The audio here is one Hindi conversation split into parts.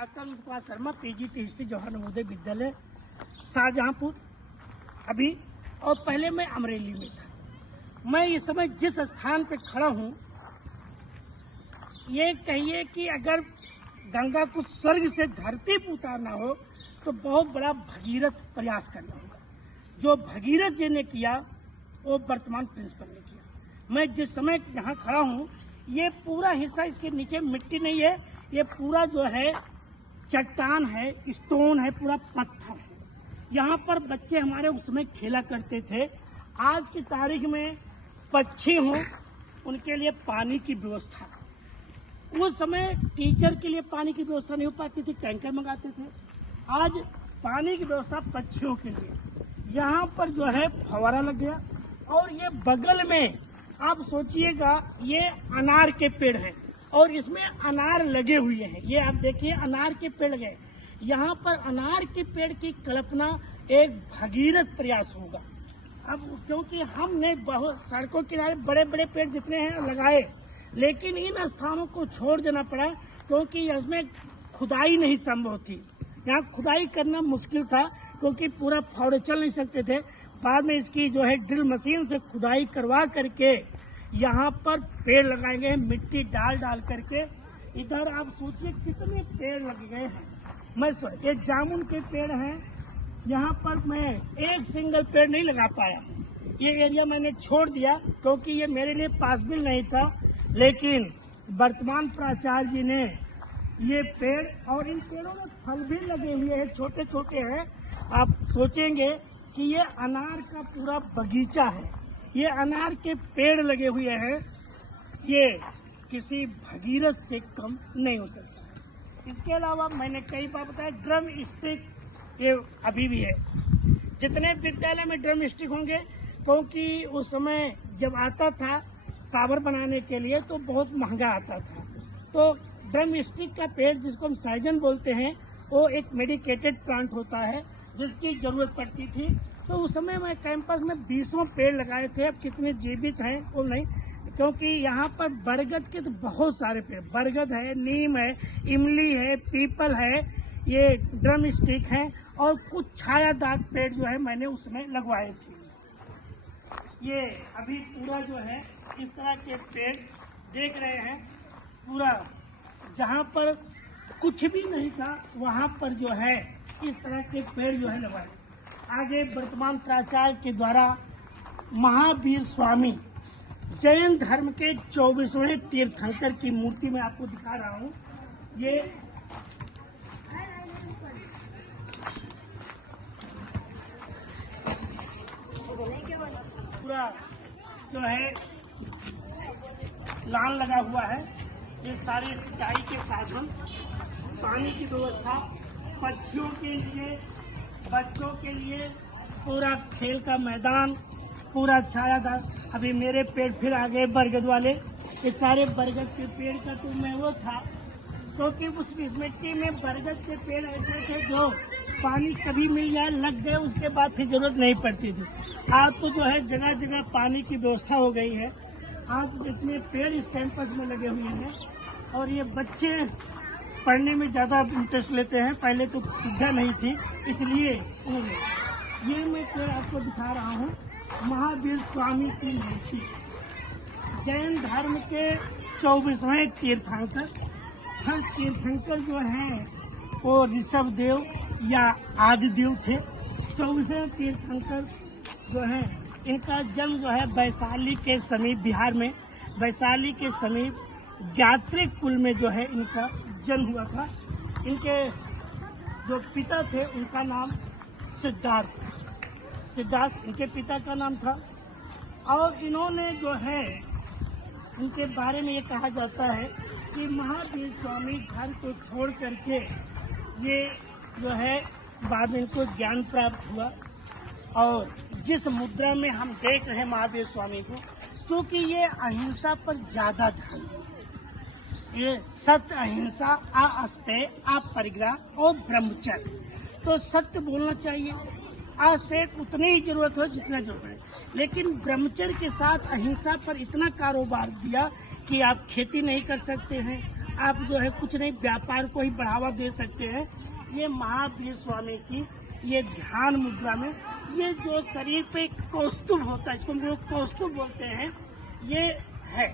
Doctor Anuj Kumar Sharma, PGT history, Jawahar Navodaya Vidyalaya Shahjahanpur अभी, और पहले मैं अमरेली में था। मैं इस समय जिस स्थान पे खड़ा हूँ, ये कहिए कि अगर गंगा को स्वर्ग से धरती पर उतारना हो तो बहुत बड़ा भगीरथ प्रयास करना होगा। जो भगीरथ जी ने किया वो वर्तमान प्रिंसिपल ने किया। मैं जिस समय यहाँ खड़ा हूँ, ये पूरा हिस्सा, इसके नीचे मिट्टी नहीं है, ये पूरा जो है चट्टान है, स्टोन है, पूरा पत्थर है। यहाँ पर बच्चे हमारे उस समय खेला करते थे। आज की तारीख में पक्षी हों, उनके लिए पानी की व्यवस्था, उस समय टीचर के लिए पानी की व्यवस्था नहीं हो पाती थी, टैंकर मंगाते थे। आज पानी की व्यवस्था पक्षियों के लिए यहाँ पर जो है फव्वारा लग गया। और ये बगल में आप सोचिएगा, ये अनार के पेड़ हैं और इसमें अनार लगे हुए हैं। ये आप देखिए, अनार के पेड़ लगे। यहाँ पर अनार के पेड़ की कल्पना एक भगीरथ प्रयास होगा। अब क्योंकि हमने बहुत सड़कों किनारे बड़े बड़े पेड़ जितने हैं लगाए, लेकिन इन स्थानों को छोड़ देना पड़ा क्योंकि इसमें खुदाई नहीं संभव थी। यहाँ खुदाई करना मुश्किल था क्योंकि पूरा फावड़े चल नहीं सकते थे। बाद में इसकी जो है ड्रिल मशीन से खुदाई करवा करके यहाँ पर पेड़ लगाए गए, मिट्टी डाल डाल करके। इधर आप सोचिए कितने पेड़ लगे गए हैं। मैं ये जामुन के पेड़ हैं, यहाँ पर मैं एक सिंगल पेड़ नहीं लगा पाया। ये एरिया मैंने छोड़ दिया क्योंकि ये मेरे लिए पॉसिबल नहीं था। लेकिन वर्तमान प्राचार्य जी ने ये पेड़, और इन पेड़ों में फल भी लगे हुए हैं, छोटे छोटे हैं। आप सोचेंगे कि ये अनार का पूरा बगीचा है, ये अनार के पेड़ लगे हुए हैं। ये किसी भगीरथ से कम नहीं हो सकता। इसके अलावा मैंने कई बार बताया, ड्रम स्टिक ये अभी भी है। जितने विद्यालय में ड्रम स्टिक होंगे, क्योंकि उस समय जब आता था सावर बनाने के लिए तो बहुत महंगा आता था। तो ड्रम स्टिक का पेड़, जिसको हम साइजन बोलते हैं, वो एक मेडिकेटेड प्लांट होता है जिसकी जरूरत पड़ती थी। तो उस समय मैं कैंपस में 20 पेड़ लगाए थे। अब कितने जीवित हैं वो नहीं, क्योंकि यहाँ पर बरगद के तो बहुत सारे पेड़, बरगद है, नीम है, इमली है, पीपल है, ये ड्रम स्टिक है, और कुछ छायादार पेड़ जो है मैंने उसमें लगवाए थे। ये अभी पूरा जो है इस तरह के पेड़ देख रहे हैं। पूरा जहाँ पर कुछ भी नहीं था वहाँ पर जो है इस तरह के पेड़ जो है लगवाए। आगे वर्तमान प्राचार्य के द्वारा महावीर स्वामी जैन धर्म के 24वें तीर्थंकर की मूर्ति मैं आपको दिखा रहा हूँ। ये पूरा जो है लान लगा हुआ है। ये सारे सिंचाई के साधन, पानी की व्यवस्था, पक्षियों के लिए, बच्चों के लिए पूरा खेल का मैदान, पूरा छायादार। अभी मेरे पेड़ फिर आ गए बरगद वाले। ये सारे बरगद के पेड़ का तो मैं वो था, क्योंकि उस मिट्टी में बरगद के पेड़ ऐसे थे जो पानी कभी मिल जाए, लग गए, उसके बाद फिर जरूरत नहीं पड़ती थी। आज तो जो है जगह जगह पानी की व्यवस्था हो गई है। आज इतने पेड़ इस कैंपस में लगे हुए हैं और ये बच्चे पढ़ने में ज़्यादा इंटरेस्ट लेते हैं। पहले तो सुविधा नहीं थी, इसलिए ये मैं पेड़ आपको दिखा रहा हूँ। महावीर स्वामी की मूर्ति, जैन धर्म के 24वें तीर्थंकर। हर तीर्थंकर जो हैं वो ऋषभ देव या आदिदेव थे। 24वें तीर्थंकर जो हैं, इनका जन्म जो है वैशाली के समीप, बिहार में वैशाली के समीप ज्ञात्रिक कुल में जो है इनका जन्म हुआ था। इनके जो पिता थे उनका नाम सिद्धार्थ इनके पिता का नाम था। और इन्होंने जो है, उनके बारे में ये कहा जाता है कि महावीर स्वामी घर को छोड़ करके ये जो है बाद में इनको ज्ञान प्राप्त हुआ। और जिस मुद्रा में हम देख रहे हैं महावीर स्वामी को, क्योंकि ये अहिंसा पर ज्यादा ध्यान है। ये सत्य, अहिंसा, अस्तेय, अपरिग्रह और ब्रह्मचर्य। तो सत्य बोलना चाहिए, अस्तेय उतनी ही जरूरत हो जितना जरूरत है, लेकिन ब्रह्मचर्य के साथ अहिंसा पर इतना कारोबार दिया कि आप खेती नहीं कर सकते हैं, आप जो है कुछ नहीं, व्यापार को ही बढ़ावा दे सकते हैं। ये महावीर स्वामी की ये ध्यान मुद्रा में ये जो शरीर पे कौस्तुभ होता है, इसको हम लोग कौस्तुभ बोलते हैं, ये है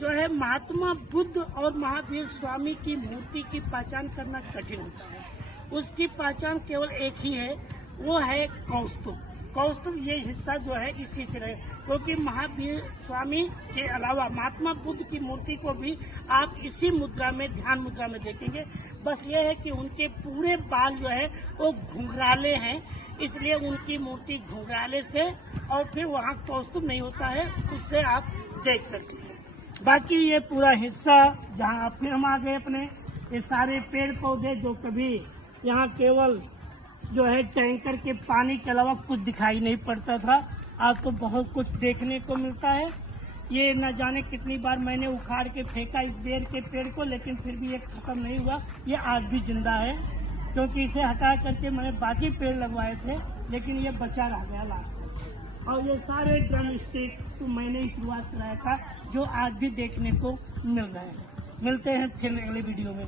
जो है महात्मा बुद्ध और महावीर स्वामी की मूर्ति की पहचान करना कठिन होता है। उसकी पहचान केवल एक ही है, वो है कौस्तुभ। कौस्तुभ ये हिस्सा जो है इसी से रहे, क्योंकि महावीर स्वामी के अलावा महात्मा बुद्ध की मूर्ति को भी आप इसी मुद्रा में, ध्यान मुद्रा में देखेंगे। बस ये है कि उनके पूरे बाल जो है वो घुंघराले हैं, इसलिए उनकी मूर्ति घुंघराले से, और फिर वहाँ कौस्तुभ नहीं होता है, उससे आप देख सकते हैं। बाकी ये पूरा हिस्सा जहाँ फिर हम आ गए अपने, ये सारे पेड़ पौधे जो कभी यहाँ केवल जो है टैंकर के पानी के अलावा कुछ दिखाई नहीं पड़ता था, आज तो बहुत कुछ देखने को मिलता है। ये न जाने कितनी बार मैंने उखाड़ के फेंका इस बेर के पेड़ को, लेकिन फिर भी ये खत्म नहीं हुआ, ये आज भी जिंदा है, क्योंकि इसे हटा करके मैंने बाकी पेड़ लगवाए थे, लेकिन ये बचा रह गया लास्ट। और ये सारे ड्रम स्टिक तो मैंने ही शुरुआत कराया था, जो आज भी देखने को मिल रहे हैं। मिलते हैं फिर अगले वीडियो में।